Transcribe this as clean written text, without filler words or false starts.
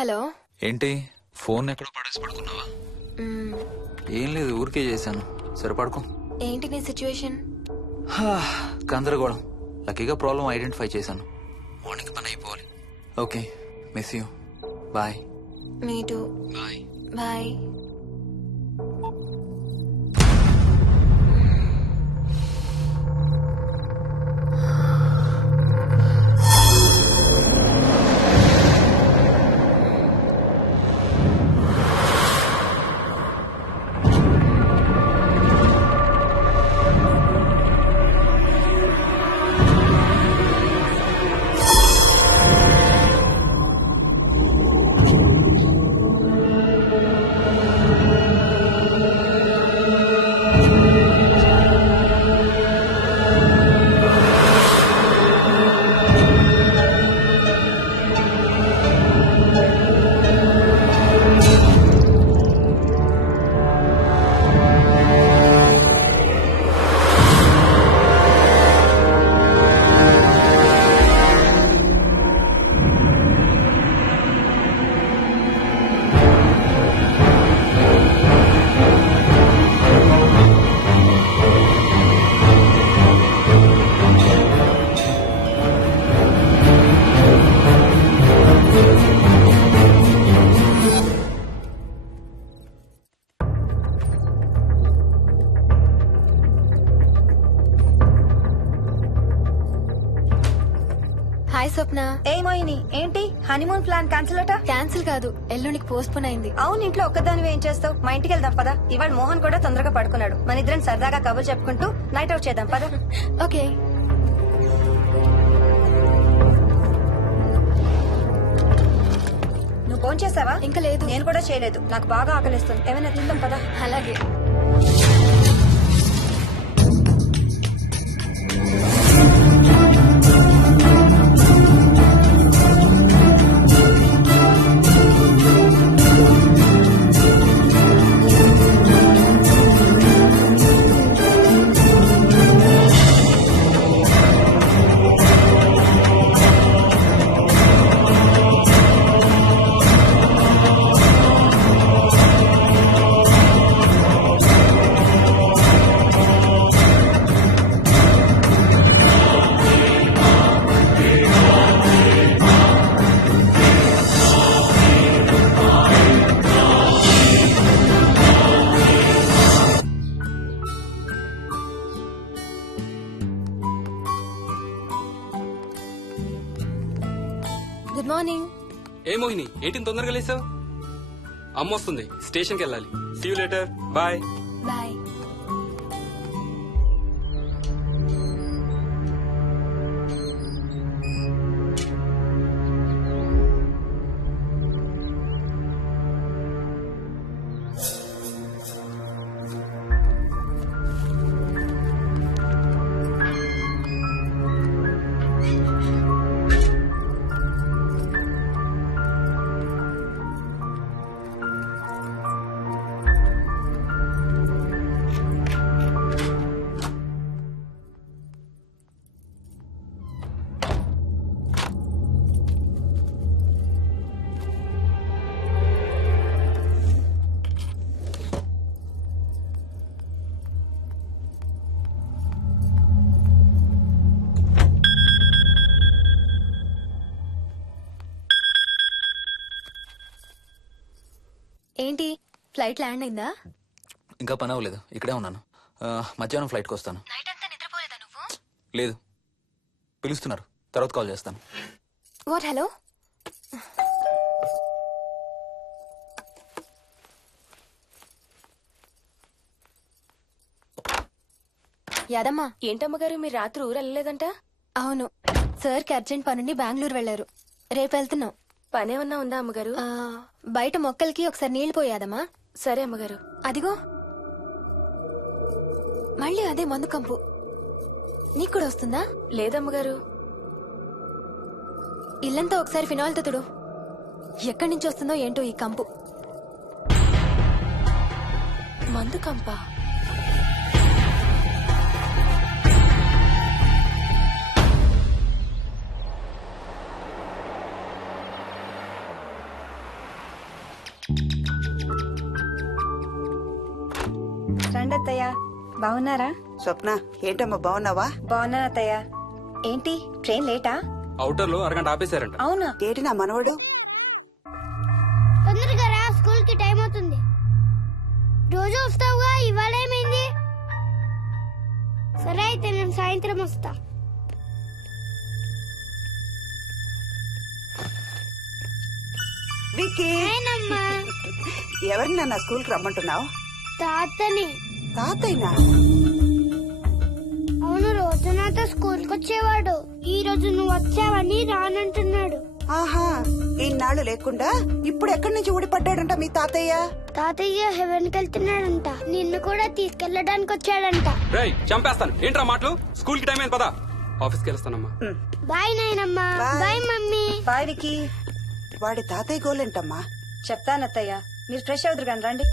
Hello. ఏంటి phone ఎక్కడో పడేసి పడుకున్నావా? ఏం లేదు, ఊరికే చేశాను. సరే పడుకో. ఏంటి నీ సిచ్యువేషన్? గందరగోళం. లక్కీగా ప్రాబ్లం ఐడెంటిఫై చేశాను. మార్నింగ్ పని అయిపోవాలి. Okay, miss you. Bye. Me too. Bye. Bye. Hi Swapna. ఏ మోయిని, ఏంటి హనీమూన్ ప్లాన్ క్యాన్సిల్ అట? క్యాన్సిల్ కాదు, ఎల్లుండికి పోస్ట్ పోన్ అయింది. అవును, ఇంట్లో ఒక్కదానివి ఏం చేస్తావు? మా ఇంటికి వెళ్దాం పదా. ఇవాళ మోహన్ కూడా తొందరగా పడుకున్నాడు. మన ఇద్దరం సరదాగా కబుర్లు చెప్పుకుంటూ నైట్ అవుట్ చేద్దాం పదా. ఓకే. నువ్వు ఫోన్ చేసావా? ఇంకా లేదు. నేను కూడా చేయలేదు. నాకు బాగా ఆకలిస్తుంది. ఏమైనా తిందాం పదా. అలాగే. Good morning. ఏ మోహిని, ఏంటి తొందరగా లేసావు? అమ్మ వస్తుంది, స్టేషన్కి వెళ్ళాలి. See you later. Bye. Bye. ఏంటి ఫ్లైట్ ల్యాండ్ అయిందా? ఇంకా పని అవ్వలేదు, ఇక్కడే ఉన్నాను. మధ్యాహ్నం ఫ్లైట్కి వస్తాను. నైట్ అంతా నిద్రపోలేదా నువ్వు? లేదు, పిలుస్తున్నారు, తర్వాత కాల్ చేస్తాను. వాట్? హలో. యాదమ్మా. ఏంటమ్మగారు, మీరు రాత్రి ఊరు వెళ్ళలేదంట? అవును, సార్కి అర్జెంట్ పనుండి బెంగళూరు వెళ్లారు. రేపు వెళ్తున్నాం. పనేమన్నా ఉందా అమ్మగారు? బయట మొక్కలకి ఒకసారి నీళ్లు పోయాదమ్మా. సరే అమ్మగారు. అదిగో మళ్ళీ అదే మందు కంపు. నీకు కూడా వస్తుందా? లేదమ్మగారు. ఇల్లంతా ఒకసారి ఫినాయిల్తో తుడు. ఎక్కడి నుంచి వస్తుందో ఏంటో ఈ కంపు. మందు కంపా? రండి అత్తయ్య. బాగున్నారా? స్వప్న ఏంటమ్మా బాగున్నావా? బాగున్నాను అత్తయ్య. ఏంటి ట్రైన్ లేటా? అవుటర్ లో అరగంట ఆపేశారంట. అవునా? ఏటి నా మనవడు? తొందరగా రా, స్కూల్ కి టైం అవుతుంది. రోజు వస్తావుగా, ఇవాళ ఏమైంది? సరే అయితే నేను సాయంత్రం వస్తా. విక్కీ, నేనమ్మా ఎవరిని నాన్న స్కూల్ కి రమ్మంటున్నావు? తాతని. తాతయ్యనా? అవును, రోజు నాతో స్కూల్ కి వచ్చేవాడు. ఈ రోజు నువ్వు వచ్చావని రానంటున్నాడు. ఆహా, ఇన్నాళ్ళు లేకుండా ఇప్పుడు ఎక్కడి నుంచి ఊడిపడ్డాడంట మీ తాతయ్య? తాతయ్య హెవెన్ కి వెళ్తున్నాడంట. నిన్ను కూడా తీసుకెళ్లడానికి వచ్చాడంట. రేయ్ చంపేస్తాను. ఏంట్రా మాటలు? స్కూల్ కి టైం అయింది, పదా. ఆఫీస్కి వెళ్ళొస్తానమ్మా. బాయ్ నాయనమ్మా. Bye. Bye mummy. Bye Vicky. వాడి తాతయ్య గోలేంటమ్మా? చెప్తానత్తయ్య, మీరు ఫ్రెష్ అవుతురు కానీ రండి.